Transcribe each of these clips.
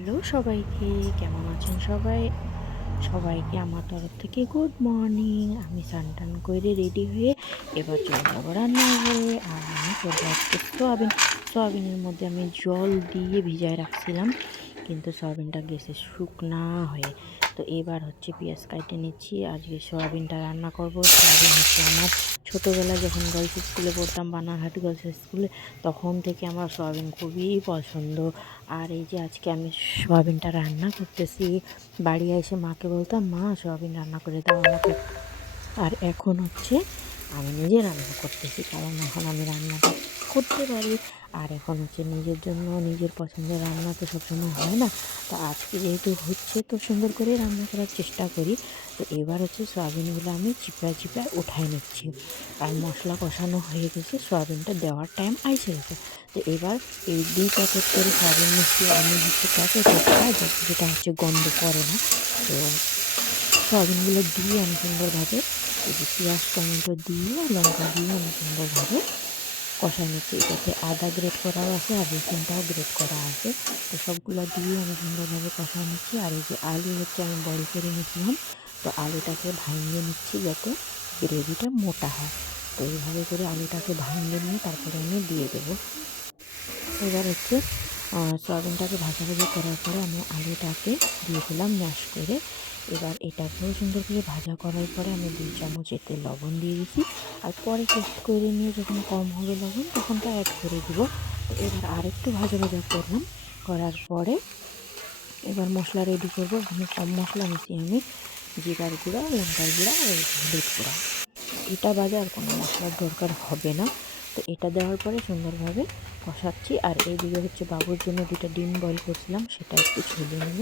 Hello সবাইকে, কেমন আছেন সবাই? সবাইকে আমার তরফ থেকে গুড মর্নিং। আমি স্নান-টান করে রেডি হয়ে এবার চলে যাবো রান্নাঘরে। আর আমি করবো আজকে সোয়াবিন। সোয়াবিনের মধ্যে আমি জল দিয়ে ভিজায় রাখছিলাম, কিন্তু সয়াবিনটা গেছে শুকনা হয়ে। তো এবার হচ্ছে পেঁয়াজ কাইটে নিচ্ছি। আজকে সয়াবিনটা রান্না করব। সয়াবিন হচ্ছে আমার ছোটোবেলায় যখন গার্লস স্কুলে পড়তাম, বানারহাট গার্লস স্কুলে, তখন থেকে আমার সয়াবিন খুবই পছন্দ। আর এই যে আজকে আমি সয়াবিনটা রান্না করতেছি, বাড়ি এসে মাকে বলতাম, মা সয়াবিন রান্না করে দাও আমাকে। আর এখন হচ্ছে আমি নিজে রান্না করতেছি, কারণ এখন আমি রান্নাটা করতে পারি। আর এখন হচ্ছে নিজের জন্য নিজের পছন্দের রান্না তো সবসময় হয় না। তো আজকে যেহেতু হচ্ছে, তো সুন্দর করে রান্না করার চেষ্টা করি। তো এবার হচ্ছে সয়াবিনগুলো আমি চিপড়ায় চিপড়ায় উঠায় নিচ্ছি। আর মশলা কষানো হয়ে গেছে, সয়াবিনটা দেওয়ার টাইম আইসে গেছে। তো এবার এই 2 প্যাকেট করে সয়াবিন নিচ্ছি আমি, হচ্ছে প্যাকেট যেটা হচ্ছে গন্ধ করে না। তো সয়াবিনগুলো দিয়ে আমি সুন্দরভাবে এই যে পেঁয়াজ টমেটো দিয়ে লঙ্কা দিয়ে আমি সুন্দরভাবে কষায় নিচ্ছি। এটাতে আদা গ্রেট করাও আছে আর রসুনটাও গ্রেট করা আছে। তো সবগুলো দিয়ে আমি সুন্দরভাবে কষায় নিচ্ছি। আর এই যে আলু হচ্ছে আমি বয়েল করে নিয়েছিলাম, তো আলুটাকে ভাঙিয়ে নিচ্ছি যাতে গ্রেভিটা মোটা হয়। তো এইভাবে করে আলুটাকে ভাঙিয়ে নিয়ে তারপরে আমি দিয়ে দেবো। এবার হচ্ছে সয়াবিনটাকে ভাজা ভাজা করার পরে আমি আলুটাকে দিয়ে দিলাম ম্যাশ করে। এবার এটাকেও সুন্দর করে ভাজা করার পরে আমি 2 চামচ এতে লবণ দিয়ে দিছি। আর পরে টেস্ট করে নিয়ে যখন কম হবে লবণ, তখনটা অ্যাড করে দিব। তো এবার আরেকটু ভাজা ভাজা করলাম, করার পরে এবার মশলা রেডি করব। এখানে সব মশলা নিচ্ছি আমি, জিরার গুঁড়া, লঙ্কার গুঁড়া আর হলুদ গুঁড়া। এটা বাদে আর কোনো মশলার দরকার হবে না। তো এটা দেওয়ার পরে সুন্দরভাবে কষাচ্ছি। আর এইদিকে হচ্ছে বাবুর জন্য 2টা ডিম বয়েল করছিলাম, সেটা একটু ছুলে নেব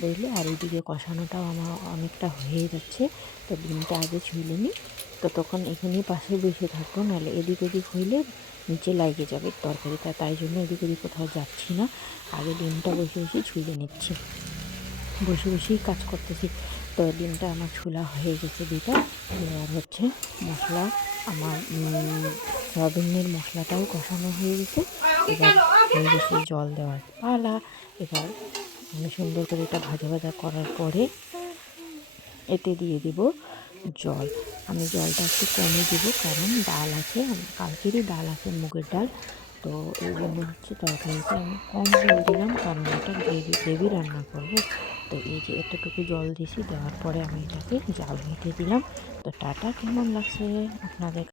বুঝলে। আর এইদিকে কষানোটাও আমার অনেকটা হয়ে যাচ্ছে, তো ডিমটা আগে ছুলে নিই। তো তখন এখানেই পাশে বসে থাকবো, নাহলে এদিক ওদিক হইলে নিচে লাগে যাবে তরকারিটা। তাই জন্য এদিক ওদিক কোথাও যাচ্ছি না, আগে ডিমটা বসে বসে ছুলে নিচ্ছি, বসে বসেই কাজ করতেছি। তো ডিমটা আমার ছোলা হয়ে গেছে 2টা। এবার হচ্ছে মশলা আমার সয়াবিনের মশলাটাও কষানো হয়ে গেছে। এবার হয়ে গেছে জল দেওয়ার পালা। এবার আমি সুন্দর করে এটা ভাজা ভাজা করার পরে এতে দিয়ে দিব জল। আমি জলটা একটু কমই দিব, কারণ ডাল আছে, কালকেরই ডাল আছে, মুগের ডাল। তো এই জন্য হচ্ছে তরকারিতে আমি কম জল দিলাম, কারণ এটা গ্রেভি গ্রেভি রান্না করব। তো এই যে এতটুকু জল দিছি, দেওয়ার পরে আমি এটাকে জাল হইতে দিলাম। তো টাটা, কেমন লাগছে আপনাদের?